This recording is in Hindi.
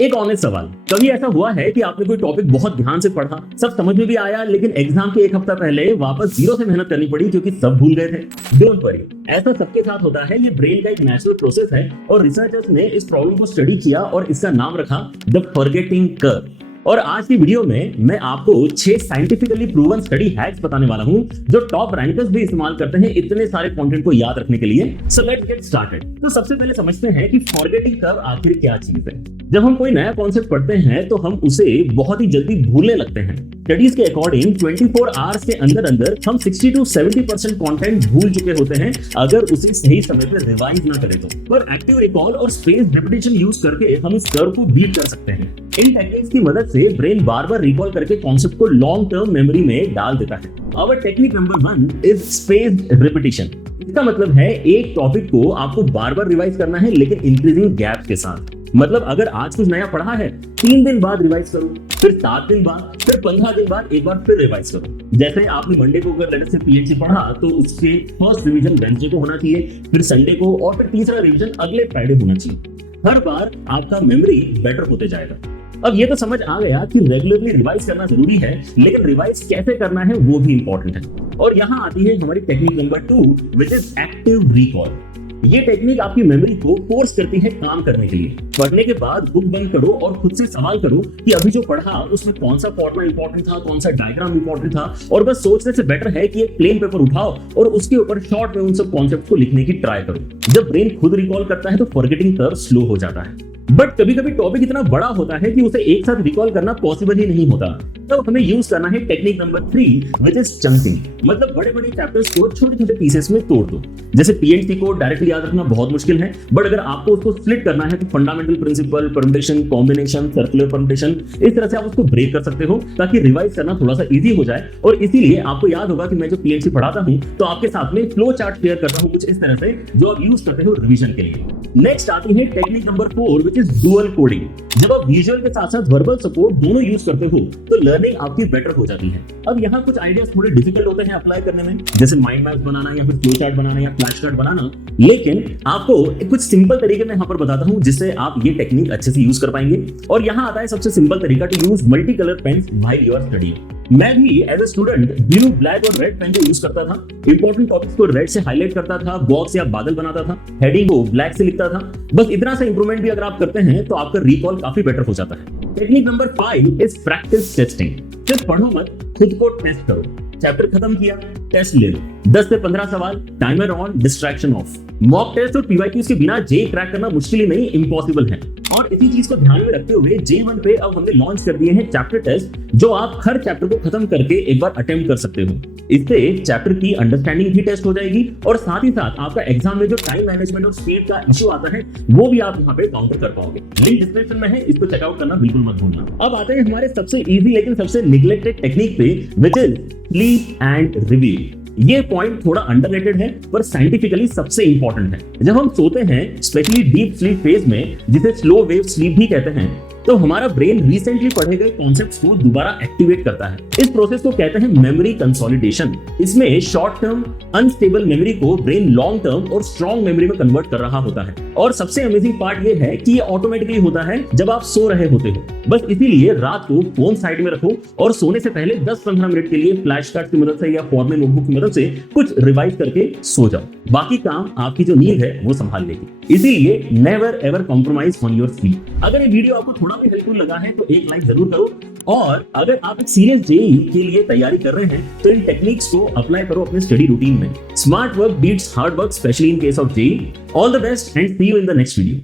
एक ऑनेस्ट सवाल, कभी ऐसा हुआ है कि आपने कोई टॉपिक बहुत ध्यान से पढ़ा, सब समझ में भी आया, लेकिन एग्जाम के एक हफ्ता पहले वापस जीरो से मेहनत करनी पड़ी क्योंकि सब भूल गए थे? डोंट वरी, ऐसा सबके साथ होता है। ये ब्रेन का एक नेचुरल प्रोसेस है और रिसर्चर्स ने इस प्रॉब्लम को स्टडी किया और इसका नाम रखा द फॉरगेटिंग कर्व। और आज की वीडियो में मैं आपको 6 साइंटिफिकली प्रूवन स्टडी हैक्स बताने वाला हूं जो टॉप रैंकर्स भी इस्तेमाल करते हैं इतने सारे कंटेंट को याद रखने के लिए। So let's get started. तो सबसे पहले समझते हैं कि फॉरगेटिंग कर्व आखिर क्या चीज है। जब हम कोई नया कॉन्सेप्ट पढ़ते हैं तो हम उसे बहुत ही जल्दी भूलने लगते हैं। स्टडीज के अकॉर्डिंग 24 आवर्स के अंदर अंदर हम 60 to 70% कंटेंट भूल चुके होते हैं अगर उसे सही समय पर रिवाइज ना करें तो। पर एक्टिव रिकॉल और स्पेस रिपीटेशन यूज करके हम इस कर्व को बीट कर सकते हैं। इन टेक्निक्स की मदद से ब्रेन बार बार रिकॉल करके कॉन्सेप्ट को लॉन्ग टर्म मेमोरी में डाल देता है। Our technique number 1 is spaced repetition. इसका मतलब है एक टॉपिक को आपको बार बार रिवाइज करना है लेकिन इंक्रीजिंग गैप के साथ। मतलब अगर आज कुछ नया पढ़ा है 3 दिन बाद रिवाइज करो, फिर 7 दिन बाद, फिर 15 दिन बाद एक बार फिर रिवाइज करो। जैसे आपने मंडे को अगर लेटर से पीएचडी पढ़ा तो उसके फर्स्ट रिवीजन वेडनेसडे को होना चाहिए, फिर संडे को और फिर तीसरा रिवीजन अगले फ्राइडे होना चाहिए। हर बार आपका मेमोरी बेटर होते जाएगा। अब ये तो समझ आ गया कि रेगुलरली रिवाइज करना जरूरी है, लेकिन रिवाइज कैसे करना है वो भी इंपॉर्टेंट है। और यहाँ आती है हमारी technique number 2 which is active recall. ये टेक्निक आपकी मेमोरी को फोर्स करती है काम करने के लिए। पढ़ने के बाद बुक बंद करो और खुद से सवाल करो कि अभी जो पढ़ा उसमें कौन सा फॉर्मूला इंपॉर्टेंट था, कौन सा डायग्राम इंपॉर्टेंट था, और बस सोचने से बेटर है कि एक प्लेन पेपर उठाओ और उसके ऊपर शॉर्ट में उन सब कॉन्सेप्ट को लिखने की ट्राई करो। जब ब्रेन खुद रिकॉल करता है तो फॉरगेटिंग कर्व स्लो हो जाता है। बट कभी कभी टॉपिक इतना बड़ा होता है कि उसे एक साथ रिकॉल करना पॉसिबल ही नहीं होता। तो हमें यूज करना है technique number 3 which is chunking. मतलब बड़े बड़े चैप्टर्स को छोटे छोटे पीसेस में तोड़ दो। जैसे पीएचडी को डायरेक्टली याद रखना बहुत मुश्किल है, बट अगर आपको उसको स्प्लिट करना है तो fundamental principle, permutation, combination, circular permutation, इस तरह से आप उसको ब्रेक कर सकते हो ताकि रिवाइज करना थोड़ा सा इजी हो जाए। और इसीलिए आपको याद होगा कि मैं जो पीएचडी पढ़ाता हूं तो आपके साथ में फ्लो चार्ट शेयर करता हूं कुछ इस तरह से जो आप यूज करते हो रिवीजन के लिए। नेक्स्ट आती है technique number 4 which is dual coding. जब आप विजुअल के साथ साथ वर्बल सपोर्ट दोनों यूज करते हो तो लर्निंग आपकी बेटर हो जाती है। अब यहाँ कुछ आइडियाज थोड़े डिफिकल्ट होते हैं अप्लाई करने में, जैसे माइंड मैप बनाना या फिर फ्लो चार्ट बनाना या फ्लैश कार्ड बनाना, लेकिन आपको कुछ सिंपल तरीके में यहाँ पर बताता हूँ जिससे आप ये टेक्निक अच्छे से यूज कर पाएंगे। और यहाँ आता है सबसे सिंपल तरीका to use multi colour pens while you are studying. मैं भी as a student blue, black और रेड पेन यूज करता था। इंपॉर्टेंट टॉपिक्स को रेड से हाईलाइट करता था, बॉक्स या बादल बनाता था, हेडिंग को ब्लैक से लिखता था। बस इतना सा इंप्रूवमेंट भी अगर आप करते हैं तो आपका रिकॉल काफी बेटर हो जाता है। Technique number 5 is practice testing. सिर्फ पढ़ो मत, खुद को टेस्ट करो। चैप्टर खत्म किया, टेस्ट ले लो, 10 से 15 सवाल, timer on, distraction off. Mock test और पीवाईक्यूज के बिना जेईई क्रैक करना मुश्किल ही नहीं, इम्पॉसिबल है। और इसी चीज को ध्यान में रखते हुए J1 पे अब हमने लॉन्च कर दिए हैं चैप्टर टेस्ट, जो आप हर चैप्टर को खत्म करके एक बार अटेम्प्ट कर सकते हो। इससे चैप्टर की अंडरस्टैंडिंग भी टेस्ट हो जाएगी और साथ ही साथ आपका एग्जाम में जो टाइम मैनेजमेंट और स्पीड का इशू आता है वो भी आप यहाँ पे काउंटर कर पाओगे। लिंक डिस्क्रिप्शन में है, इसको चेकआउट करना बिल्कुल मत भूलना। अब आते हैं हमारे सबसे इजी लेकिन सबसे निग्लेक्टेड टेक्निक पे, which is sleep and reveal. ये पॉइंट थोड़ा अंडररेटेड है पर साइंटिफिकली सबसे इंपॉर्टेंट है। जब हम सोते हैं, स्पेशली डीप स्लीप फेज में, जिसे स्लो वेव स्लीप भी कहते हैं, तो हमारा ब्रेन रिसेंटली पढ़े गए कॉन्सेप्ट्स को दोबारा एक्टिवेट करता है। इस प्रोसेस को कहते हैं मेमोरी कंसोलिडेशन। इसमें शॉर्ट टर्म अनस्टेबल मेमोरी को ब्रेन लॉन्ग टर्म और स्ट्रॉन्ग मेमोरी में कन्वर्ट कर रहा होता है। और सबसे अमेजिंग पार्ट ये है कि ये ऑटोमेटिकली होता है जब आप सो रहे होते हो। बस इसीलिए रात को फोन साइड में रखो और सोने से पहले 10-15 मिनट के लिए फ्लैश कार्ड की मदद से या फॉर्मल नोटबुक की मदद से कुछ रिवाइज करके सो जाओ। बाकी काम आपकी जो नींद है वो संभाल लेगी। इसीलिए never ever compromise on your sleep. अगर ये वीडियो आपको थोड़ा भी हेल्पफुल लगा है तो एक लाइक जरूर करो। और अगर आप एक सीरियस जेईई के लिए तैयारी कर रहे हैं तो इन टेक्निक्स को अप्लाई करो अपने स्टडी रूटीन में। Smart work beats hard work, specially in case of JEE. All the best and see you in the next video.